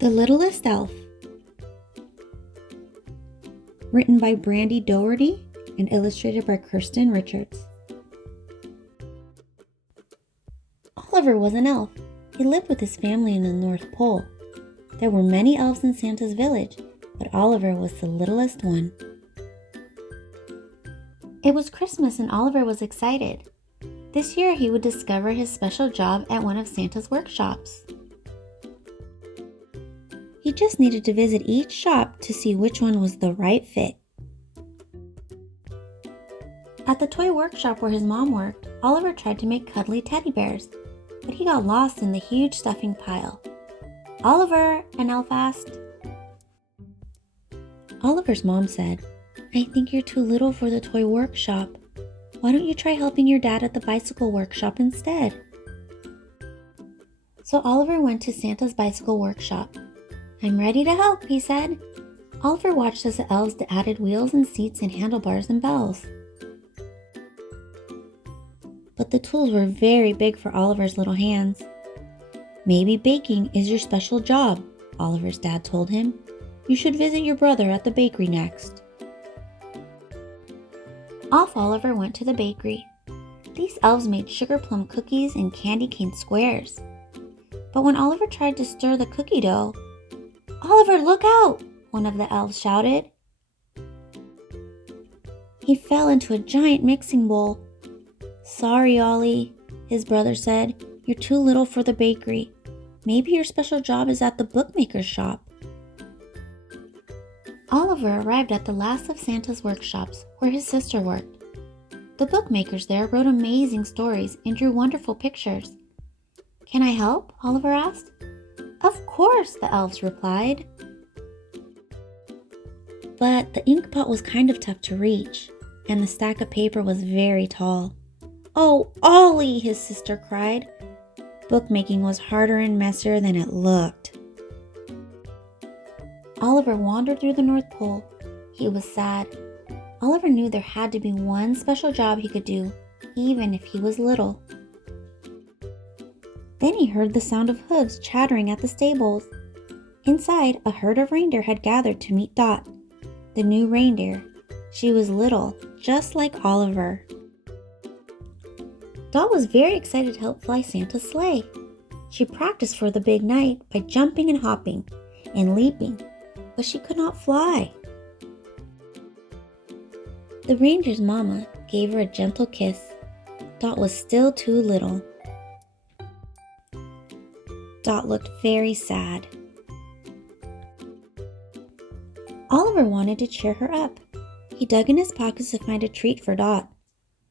The Littlest Elf. Written by Brandi Dougherty and illustrated by Kirsten Richards. Oliver was an elf. He lived with his family in the North Pole. There were many elves in Santa's village, but Oliver was the littlest one. It was Christmas and Oliver was excited. This year he would discover his special job at one of Santa's workshops. He just needed to visit each shop to see which one was the right fit. At the toy workshop where his mom worked, Oliver tried to make cuddly teddy bears, but he got lost in the huge stuffing pile. "Oliver," an elf asked. Oliver's mom said, "I think you're too little for the toy workshop. Why don't you try helping your dad at the bicycle workshop instead?" So Oliver went to Santa's bicycle workshop. "I'm ready to help," he said. Oliver watched as the elves added wheels and seats and handlebars and bells. But the tools were very big for Oliver's little hands. "Maybe baking is your special job," Oliver's dad told him. "You should visit your brother at the bakery next." Off Oliver went to the bakery. These elves made sugar plum cookies and candy cane squares. But when Oliver tried to stir the cookie dough, "Oliver, look out!" one of the elves shouted. He fell into a giant mixing bowl. "Sorry, Ollie," his brother said. "You're too little for the bakery. Maybe your special job is at the bookmaker's shop." Oliver arrived at the last of Santa's workshops, where his sister worked. The bookmakers there wrote amazing stories and drew wonderful pictures. "Can I help?" Oliver asked. "Of course," the elves replied. But the ink pot was kind of tough to reach, and the stack of paper was very tall. "Oh, Ollie!" his sister cried. Bookmaking was harder and messier than it looked. Oliver wandered through the North Pole. He was sad. Oliver knew there had to be one special job he could do, even if he was little. Then he heard the sound of hooves chattering at the stables. Inside, a herd of reindeer had gathered to meet Dot, the new reindeer. She was little, just like Oliver. Dot was very excited to help fly Santa's sleigh. She practiced for the big night by jumping and hopping and leaping, but she could not fly. The reindeer's mama gave her a gentle kiss. Dot was still too little. Dot looked very sad. Oliver wanted to cheer her up. He dug in his pockets to find a treat for Dot,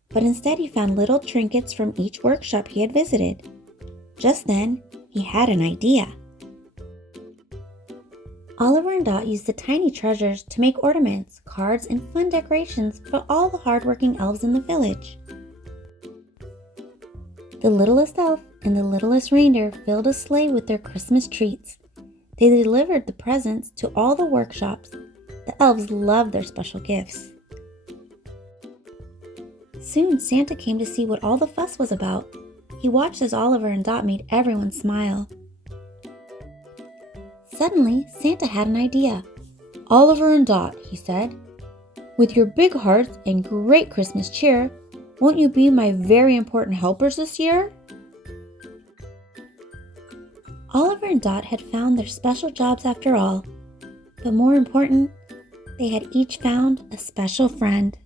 but instead he found little trinkets from each workshop he had visited. Just then, he had an idea. Oliver and Dot used the tiny treasures to make ornaments, cards, and fun decorations for all the hardworking elves in the village. The littlest elf and the littlest reindeer filled a sleigh with their Christmas treats. They delivered the presents to all the workshops. The elves loved their special gifts. Soon Santa came to see what all the fuss was about. He watched as Oliver and Dot made everyone smile. Suddenly, Santa had an idea. "Oliver and Dot," he said, "with your big hearts and great Christmas cheer, won't you be my very important helpers this year?" Oliver and Dot had found their special jobs after all, but more important, they had each found a special friend.